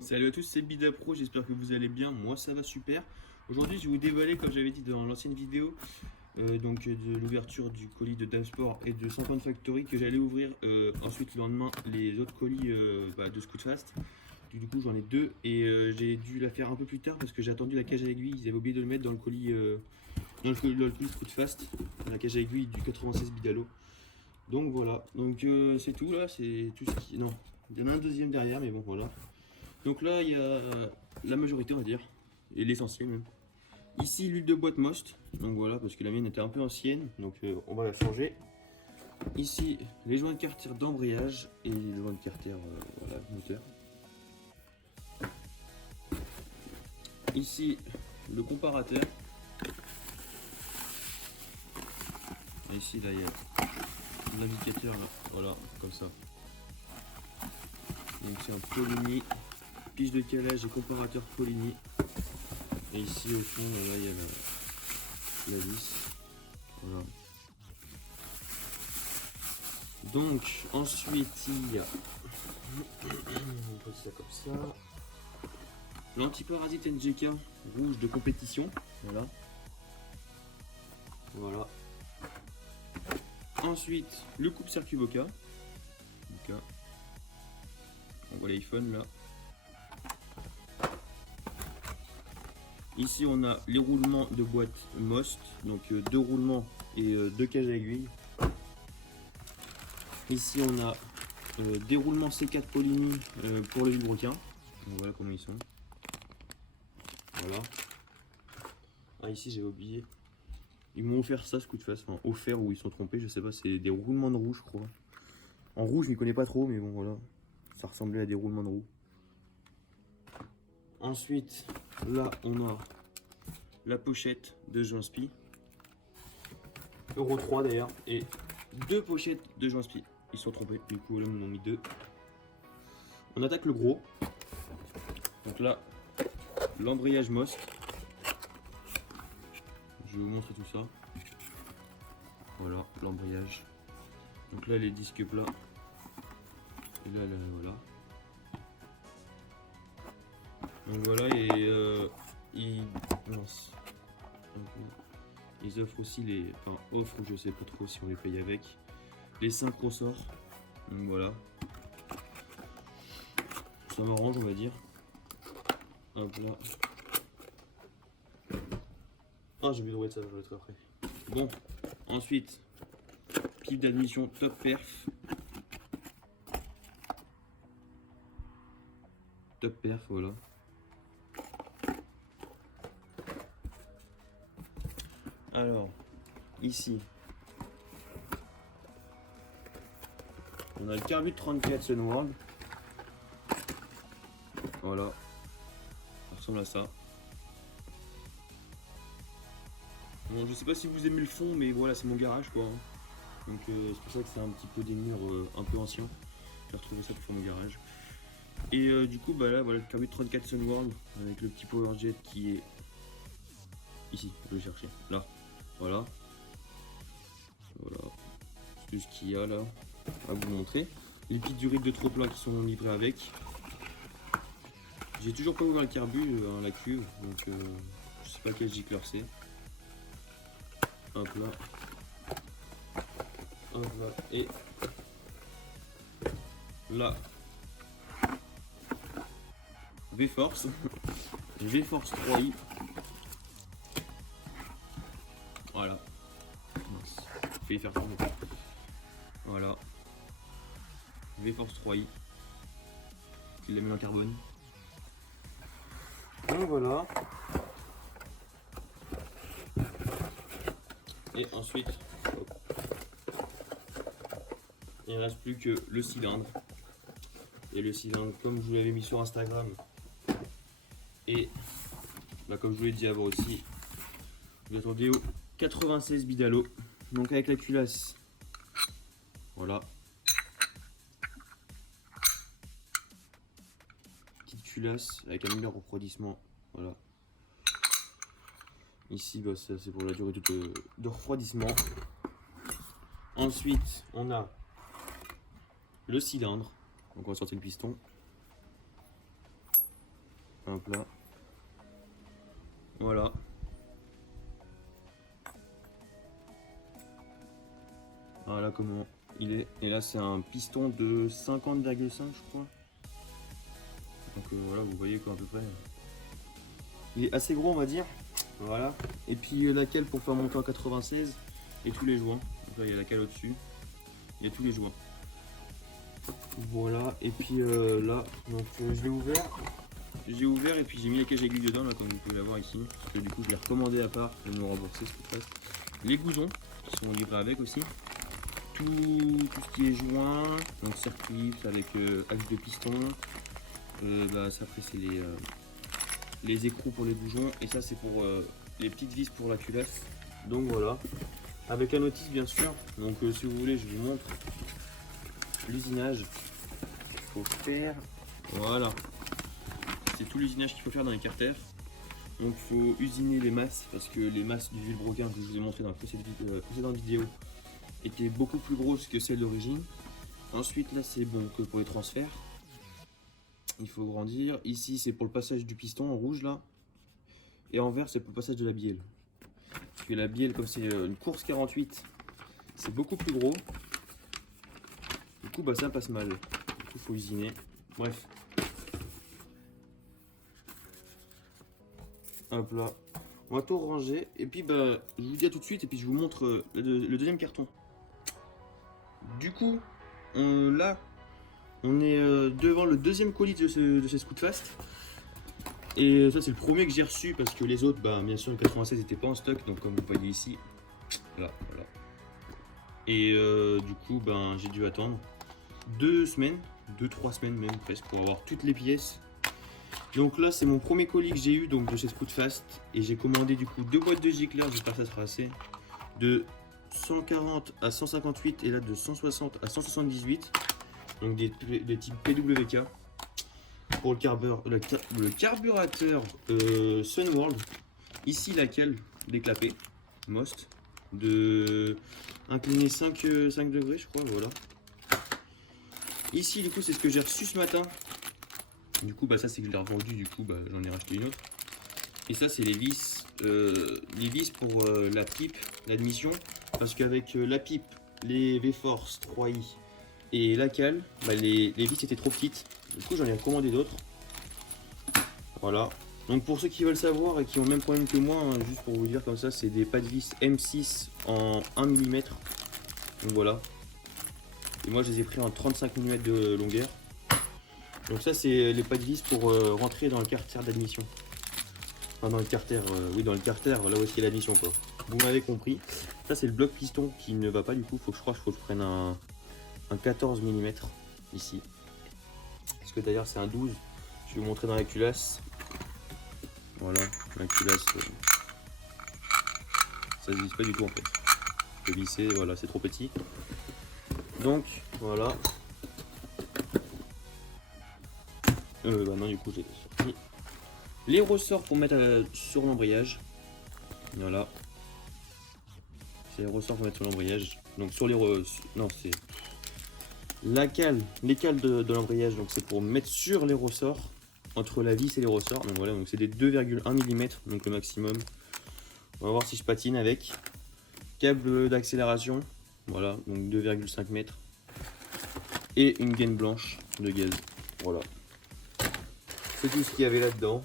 Salut à tous, c'est Bidapro, j'espère que vous allez bien, moi ça va super. Aujourd'hui je vais vous dévoiler, comme j'avais dit dans l'ancienne vidéo, de l'ouverture du colis de Damsport et de Sampan Factory, que j'allais ouvrir ensuite le lendemain les autres colis de Scootfast. Du coup j'en ai deux et j'ai dû la faire un peu plus tard parce que j'ai attendu la cage à aiguille, ils avaient oublié de le mettre dans le colis, dans le colis Scootfast, dans la cage à aiguille du 96 Bidalo. Donc voilà, c'est tout là, c'est tout ce qui... Non, il y en a un deuxième derrière mais bon voilà. Donc là, il y a la majorité, on va dire, et l'essentiel même. Ici, l'huile de boîte Most, donc voilà, parce que la mienne était un peu ancienne, donc on va la changer. Ici, les joints de carter d'embrayage et les joints de carter voilà, moteur. Ici, le comparateur. Et ici, là, il y a l'indicateur, voilà, comme ça. Donc c'est un Polini, pige de calage et comparateur Polini. Et ici, au fond, là, il y a la vis. Voilà. Donc ensuite il y a on pose ça comme ça. L'antiparasite NGK rouge de compétition. Voilà. Voilà. Ensuite le coupe-circuit Boca. On voit l'iPhone là. Ici on a les roulements de boîte Most. Donc deux roulements et deux cages à aiguille. Ici on a des roulements C4 Polini pour le vilebrequin. Voilà comment ils sont. Voilà. Ah ici j'avais oublié. Ils m'ont offert ça ce coup de face. Enfin offert ou ils sont trompés, je sais pas, c'est des roulements de roue je crois. En rouge je m'y connais pas trop mais bon voilà. Ça ressemblait à des roulements de roue. Ensuite là on a la pochette de Joinspy. Euro 3 d'ailleurs. Et deux pochettes de Joinspy. Ils sont trompés, du coup là ils m'ont mis deux. On attaque le gros. Donc là, l'embrayage Most. Je vais vous montrer tout ça. Voilà, l'embrayage. Donc là, les disques plats. Et là, voilà. Donc voilà, et mince. Ils offrent aussi les... Enfin, offrent, je sais pas trop si on les paye avec. Les 5 ressorts. Donc voilà. Ça m'arrange, on va dire. Hop là. Ah, j'ai oublié de remettre ça, je vais le mettre après. Bon, ensuite, pipe d'admission top perf. Top perf, voilà. Alors, ici, on a le Carbut 34 Sunworld. Voilà, ça ressemble à ça. Bon, je sais pas si vous aimez le fond, mais voilà, c'est mon garage quoi. Donc c'est pour ça que c'est un petit peu des murs un peu anciens. J'ai retrouvé ça pour faire mon garage. Et du coup, bah là, voilà le Carbut 34 Sunworld avec le petit Power Jet qui est ici. Je vais le chercher. Là, voilà. Voilà. C'est tout ce qu'il y a là à vous montrer. Les petites durites de trop plein qui sont livrées avec. J'ai toujours pas ouvert le carbu, la cuve, donc je sais pas quel gicleur c'est. Hop là. Hop là. Et là. V-Force. V-Force 3i. Voilà. Je vais les faire tourner. Voilà. V-Force 3i. Il l'a mis en carbone. Donc voilà. Et ensuite, il ne reste plus que le cylindre. Et le cylindre, comme je vous l'avais mis sur Instagram, et bah, comme je vous l'ai dit avant aussi, vous attendez au 96 Bidalo. Donc avec la culasse, voilà. Petite culasse avec un meilleur refroidissement, voilà. Ici, bah, ça c'est pour la durée de refroidissement. Ensuite, on a le cylindre. Donc on va sortir le piston. Hop là. Voilà. Voilà comment il est. Et là c'est un piston de 50,5 je crois. Donc voilà, vous voyez quoi à peu près. Il est assez gros on va dire. Voilà. Et puis la cale pour faire monter en 96 et tous les joints. Donc là il y a la cale au-dessus. Il y a tous les joints. Voilà. Et puis là, donc je l'ai ouvert. J'ai ouvert et puis j'ai mis la cage aiguille dedans là comme vous pouvez la voir ici. Parce que du coup je l'ai recommandé à part pour me rembourser ce qui passe. Les goudrons qui sont livrés avec aussi. Tout ce qui est joint, donc circuit avec axe de piston. Ça après c'est les écrous pour les bougons et ça c'est pour les petites vis pour la culasse. Donc voilà, avec la notice bien sûr. Donc si vous voulez je vous montre l'usinage qu'il faut faire. Voilà, c'est tout l'usinage qu'il faut faire dans les carters. Donc il faut usiner les masses parce que les masses du vilebrequin que je vous ai montré dans la précédente vidéo étaient beaucoup plus grosses que celles d'origine. Ensuite là c'est bon que pour les transferts. Il faut grandir. Ici, c'est pour le passage du piston en rouge là. Et en vert, c'est pour le passage de la bielle. Parce que la bielle, comme c'est une course 48, c'est beaucoup plus gros. Du coup, ça passe mal. Du coup, il faut usiner. Bref. Hop là. On va tout ranger. Et puis, je vous dis à tout de suite. Et puis, je vous montre le deuxième carton. Du coup, là. On est devant le deuxième colis de ces Scootfast. Et ça c'est le premier que j'ai reçu parce que les autres, bien sûr le 96 n'était pas en stock. Donc comme vous voyez ici, là, voilà. Et du coup, j'ai dû attendre 2 semaines, 2-3 semaines même presque pour avoir toutes les pièces. Donc là c'est mon premier colis que j'ai eu donc de chez Scootfast. Et j'ai commandé du coup 2 boîtes de gicleurs, j'espère que ça sera assez. De 140 à 158 et là de 160 à 178. Donc des types PWK pour le carburateur Sunworld. Ici la cale déclapée Most de incliné 5 degrés je crois. Voilà. Ici du coup c'est ce que j'ai reçu ce matin. Du coup ça c'est que je l'ai revendu. Du coup j'en ai racheté une autre. Et ça c'est les vis pour la pipe, l'admission. Parce qu'avec la pipe, les V-Force 3i et la cale, les vis étaient trop petites. Du coup, j'en ai commandé d'autres. Voilà. Donc, pour ceux qui veulent savoir et qui ont le même problème que moi, juste pour vous dire comme ça, c'est des pas de vis M6 en 1 mm. Donc voilà. Et moi, je les ai pris en 35 mm de longueur. Donc, ça, c'est les pas de vis pour rentrer dans le carter d'admission. Enfin, dans le carter, oui, dans le carter, là où est l'admission, quoi. Vous m'avez compris. Ça, c'est le bloc piston qui ne va pas, du coup. Je crois qu'il faut que je prenne un 14 mm ici. Parce que d'ailleurs c'est un 12. Je vais vous montrer dans la culasse. Voilà, la culasse. Ça ne visse pas du tout en fait. Je peux visser, voilà, c'est trop petit. Donc voilà. Non, du coup j'ai sorti. Les ressorts pour mettre sur l'embrayage. Voilà. C'est les ressorts pour mettre sur l'embrayage. Donc sur les non, c'est la cale, les cales de l'embrayage, donc c'est pour mettre sur les ressorts, entre la vis et les ressorts. Donc voilà, donc c'est des 2,1 mm, donc le maximum. On va voir si je patine avec. Câble d'accélération, voilà, donc 2,5 mètres. Et une gaine blanche de gaz, voilà. C'est tout ce qu'il y avait là-dedans.